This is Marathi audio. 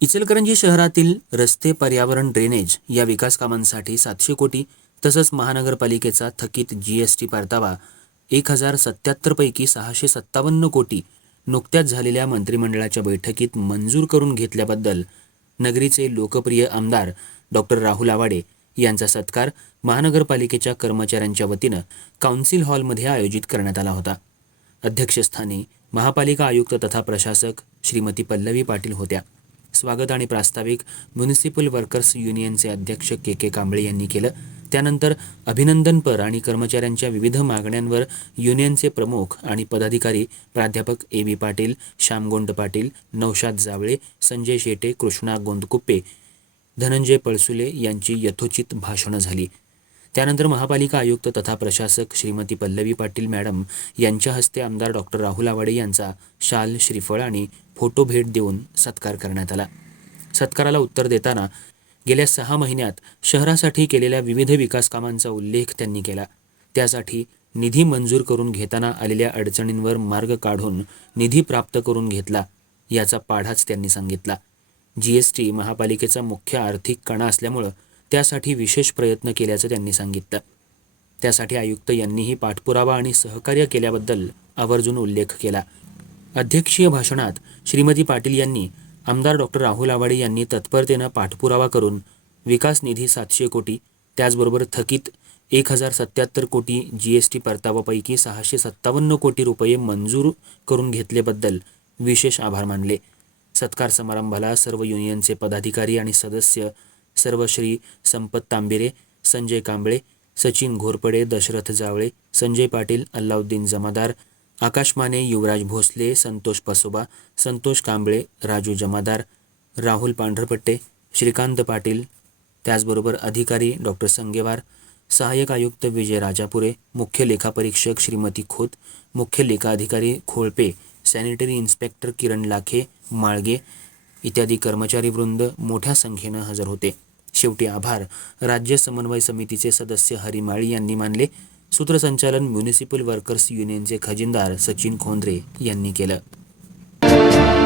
इचलकरंजी शहरातील रस्ते पर्यावरण ड्रेनेज या विकास कामांसाठी सातशे कोटी तसंच महानगरपालिकेचा थकीत टी परतावा एक हजार सत्याहत्तरपैकी सहाशे सत्तावन्न कोटी नुकत्याच झालेल्या मंत्रिमंडळाच्या बैठकीत मंजूर करून घेतल्याबद्दल नगरीचे लोकप्रिय आमदार डॉक्टर राहुल आवाडे यांचा सत्कार महानगरपालिकेच्या कर्मचाऱ्यांच्या वतीनं काउन्सिल हॉलमध्ये आयोजित करण्यात आला होता. अध्यक्षस्थानी महापालिका आयुक्त तथा प्रशासक श्रीमती पल्लवी पाटील होत्या. स्वागत आणि प्रास्ताविक म्युनिसिपल वर्कर्स युनियनचे अध्यक्ष के के कांबळे यांनी केलं. त्यानंतर अभिनंदनपर आणि कर्मचाऱ्यांच्या विविध मागण्यांवर युनियनचे प्रमुख आणि पदाधिकारी प्राध्यापक ए बी पाटील श्यामगोंड पाटील नौशाद जावळे संजय शेटे कृष्णा गोंदकुप्पे धनंजय पळसुले यांची यथोचित भाषणं झाली. त्यानंतर महापालिका आयुक्त तथा प्रशासक श्रीमती पल्लवी पाटील मॅडम यांच्या हस्ते आमदार डॉक्टर राहुल आवाडे यांचा शाल श्रीफळ आणि फोटो भेट देऊन सत्कार करण्यात आला. सत्काराला उत्तर देताना गेल्या सहा महिन्यात शहरासाठी केलेल्या विविध विकास कामांचा उल्लेख त्यांनी केला. त्यासाठी निधी मंजूर करून घेताना आलेल्या अडचणींवर मार्ग काढून निधी प्राप्त करून घेतला याचा पाढाच त्यांनी सांगितला. जी एस टी महापालिकेचा मुख्य आर्थिक कणा असल्यामुळं त्यासाठी विशेष प्रयत्न केल्याचं त्यांनी सांगितलं. त्यासाठी आयुक्त यांनीही पाठपुरावा आणि सहकार्य केल्याबद्दल आवर्जून उल्लेख केला. अध्यक्षीय भाषणात श्रीमती पाटील यांनी आमदार डॉक्टर राहुल आवाडे यांनी तत्परतेनं पाठपुरावा करून विकास निधी सातशे कोटी त्याचबरोबर थकीत एक हजार सत्याहत्तर कोटी जी एस टी परतावापैकी सहाशे सत्तावन्न कोटी रुपये मंजूर करून घेतल्याबद्दल विशेष आभार मानले. सत्कार समारंभाला सर्व युनियनचे पदाधिकारी आणि सदस्य सर्व श्री संपत तांबिरे संजय कांबळे सचिन घोरपडे दशरथ जावळे संजय पाटील अल्लाउद्दीन जमादार आकाश माने युवराज भोसले संतोष पसोबा संतोष कांबळे राजू जमादार राहुल पांढरपट्टे श्रीकांत पाटील त्याचबरोबर अधिकारी डॉक्टर संगेवार सहाय्यक आयुक्त विजय राजापुरे मुख्य लेखापरीक्षक श्रीमती खोत मुख्य लेखा अधिकारी खोळपे सॅनिटरी इन्स्पेक्टर किरण लाखे माळगे इत्यादी कर्मचारी वृंद मोठ्या संख्येनं हजर होते. शेवटी आभार. राज्य समन्वय समितीचे सदस्य हरी माळी यांनी मानले. सूत्रसंचालन म्युनिसिपल वर्कर्स युनियनचे खजिनदार सचिन खोंद्रे यांनी केलं.